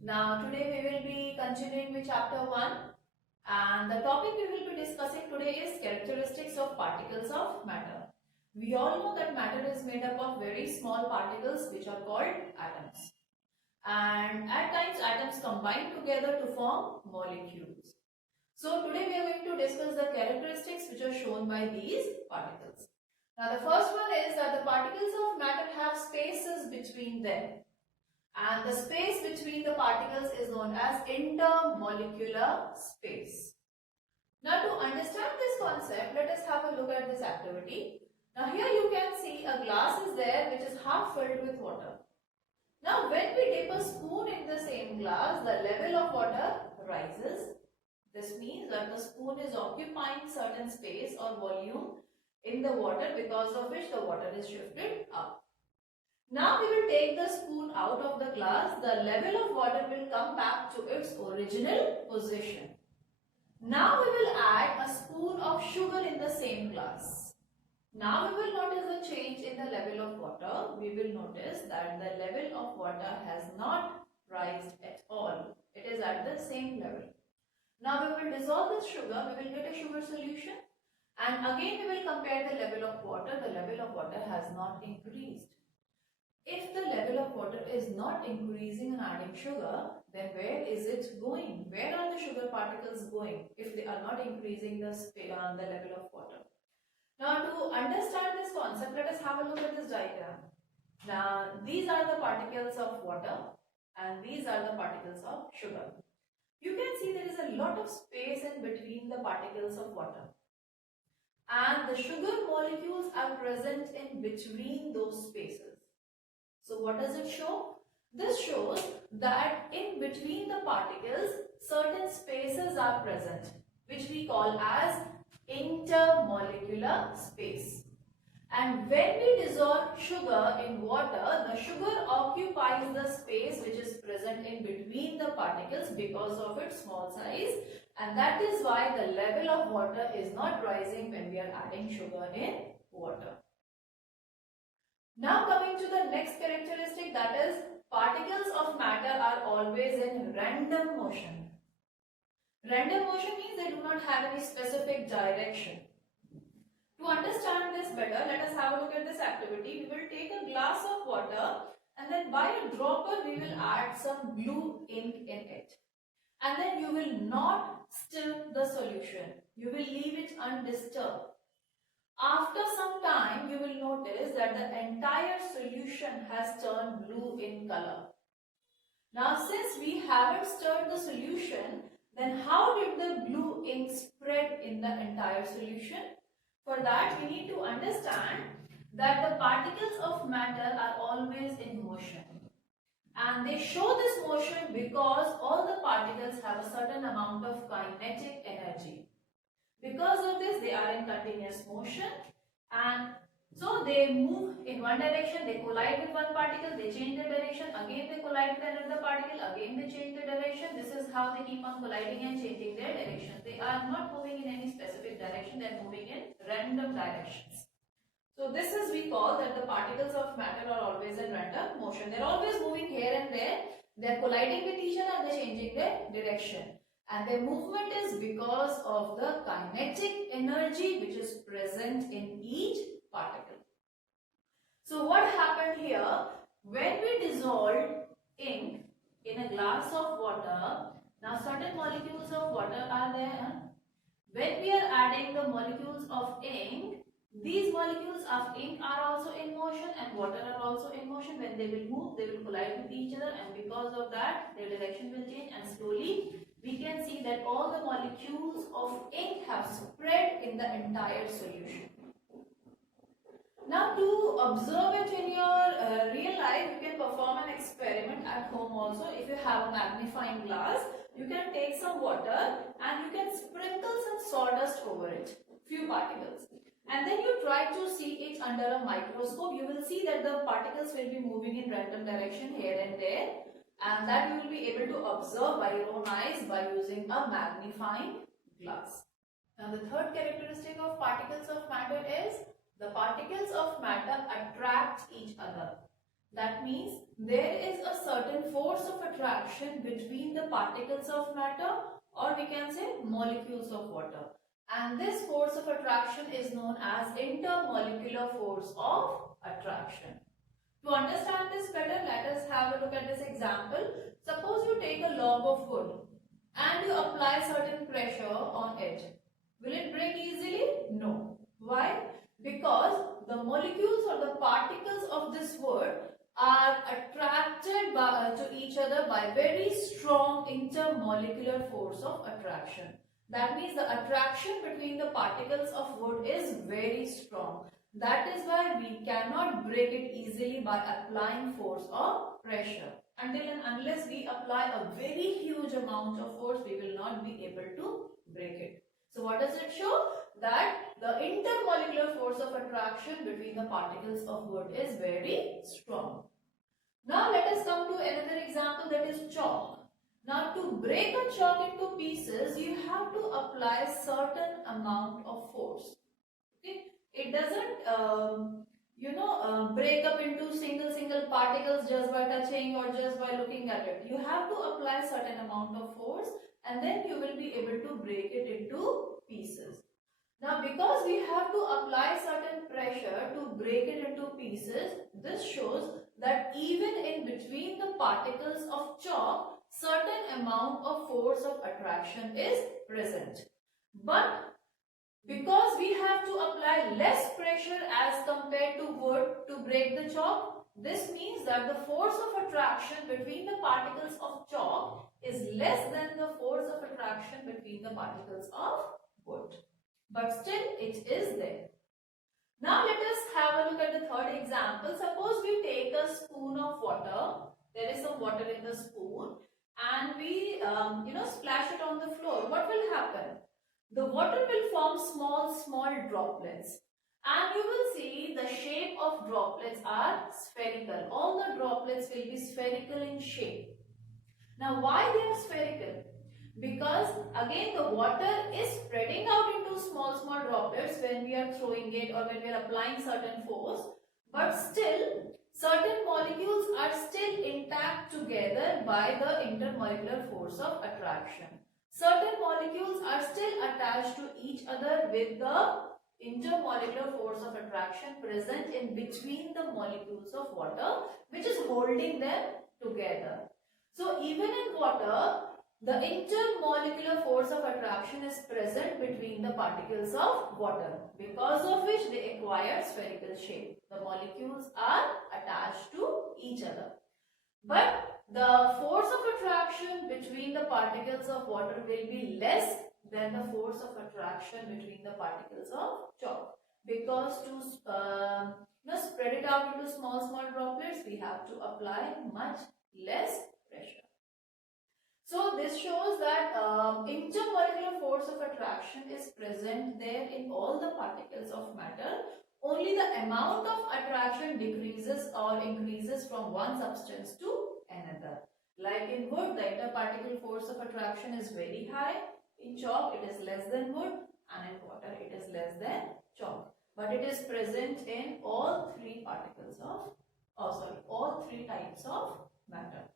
Now today we will be continuing with chapter 1 and the topic we will be discussing today is characteristics of particles of matter. We all know that matter is made up of very small particles which are called atoms, and at times atoms combine together to form molecules. So today we are going to discuss the characteristics which are shown by these particles. Now the first one is that the particles of matter have spaces between them, and the space between the particles is known as intermolecular space. Now to understand this concept, let us have a look at this activity. Now here you can see a glass is there which is half filled with water. Now when we dip a spoon in the same glass, the level of water rises. This means that the spoon is occupying certain space or volume in the water, because of which the water is shifted up. Now we will take the spoon out of the glass. The level of water will come back to its original position. Now we will add a spoon of sugar in the same glass. Now we will notice the change in the level of water. We will notice that the level of water has not risen at all. It is at the same level. Now we will dissolve this sugar. We will get a sugar solution. And again we will compare the level of water. The level of water has not increased. If the level of water is not increasing and adding sugar, then where is it going? Where are the sugar particles going if they are not increasing the level of water? Now to understand this concept, let us have a look at this diagram. Now these are the particles of water and these are the particles of sugar. You can see there is a lot of space in between the particles of water, and the sugar molecules are present in between those spaces. So what does it show? This shows that in between the particles, certain spaces are present, which we call as intermolecular space. And when we dissolve sugar in water, the sugar occupies the space which is present in between the particles because of its small size, and that is why the level of water is not rising when we are adding sugar in water. Now coming to the next characteristic, that is particles of matter are always in random motion. Random motion means they do not have any specific direction. To understand this better, let us have a look at this activity. We will take a glass of water and then by a dropper we will add some blue ink in it. And then you will not stir the solution. You will leave it undisturbed. After some time, you will notice that the entire solution has turned blue in color. Now, since we haven't stirred the solution, then how did the blue ink spread in the entire solution? For that, we need to understand that the particles of matter are always in motion. And they show this motion because all the particles have a certain amount of kinetic energy. Because of this, they are in continuous motion, and so they move in one direction, they collide with one particle, they change their direction, again they collide with another particle, again they change their direction. This is how they keep on colliding and changing their direction. They are not moving in any specific direction, they are moving in random directions. So this is, we call that the particles of matter are always in random motion. They are always moving here and there, they are colliding with each other and they are changing their direction. And their movement is because of the kinetic energy which is present in each particle. So what happened here, when we dissolved ink in a glass of water, now certain molecules of water are there. When we are adding the molecules of ink, these molecules of ink are also in motion and water are also in motion. When they will move, they will collide with each other, and because of that, their direction will change, and slowly we can see that all the molecules of ink have spread in the entire solution. Now to observe it in your real life, you can perform an experiment at home also. If you have a magnifying glass, you can take some water and you can sprinkle some sawdust over it, few particles. And then you try to see it under a microscope. You will see that the particles will be moving in random direction here and there, and that you will be able to observe by your own eyes by using a magnifying glass. Now the third characteristic of particles of matter is the particles of matter attract each other. That means there is a certain force of attraction between the particles of matter, or we can say molecules of water. And this force of attraction is known as intermolecular force of attraction. To understand this better, let us have a look at this example. Suppose you take a log of wood and you apply certain pressure on it. Will it break easily? No. Why? Because the molecules or the particles of this wood are attracted to each other by very strong intermolecular force of attraction. That means the attraction between the particles of wood is very strong. That is why we cannot break it easily by applying force or pressure. Until and unless we apply a very huge amount of force, we will not be able to break it. So what does it show? That the intermolecular force of attraction between the particles of wood is very strong. Now let us come to another example, that is chalk. Now to break a chalk into pieces, you have to apply certain amount of force. Okay? It doesn't break up into single particles just by touching or just by looking at it. You have to apply certain amount of force and then you will be able to break it into pieces. Now because we have to apply certain pressure to break it into pieces, this shows that even in between the particles of chalk, certain amount of force of attraction is present. But because we have to apply less pressure as compared to wood to break the chalk, this means that the force of attraction between the particles of chalk is less than the force of attraction between the particles of wood. But still it is there. Now let us have a look at the third example. Suppose we take a spoon of water. There is some water in the spoon and we splash it on the floor. What will happen? The water will form small droplets, and you will see the shape of droplets are spherical. All the droplets will be spherical in shape. Now why they are spherical? Because again the water is spreading out into small droplets when we are throwing it or when we are applying certain force, but still certain molecules are still intact together by the intermolecular force of attraction. Certain molecules are still attached to each other with the intermolecular force of attraction present in between the molecules of water, which is holding them together. So even in water, the intermolecular force of attraction is present between the particles of water, because of which they acquire spherical shape. The molecules are attached to each other. But the force of attraction between the particles of water will be less than the force of attraction between the particles of chalk, because to spread it out into small droplets, we have to apply much less pressure. So this shows that intermolecular force of attraction is present there in all the particles of matter. Only the amount of attraction decreases or increases from one substance to another. Like in wood, the interparticle force of attraction is very high. In chalk, it is less than wood, and in water, it is less than chalk. But it is present in all three types of matter.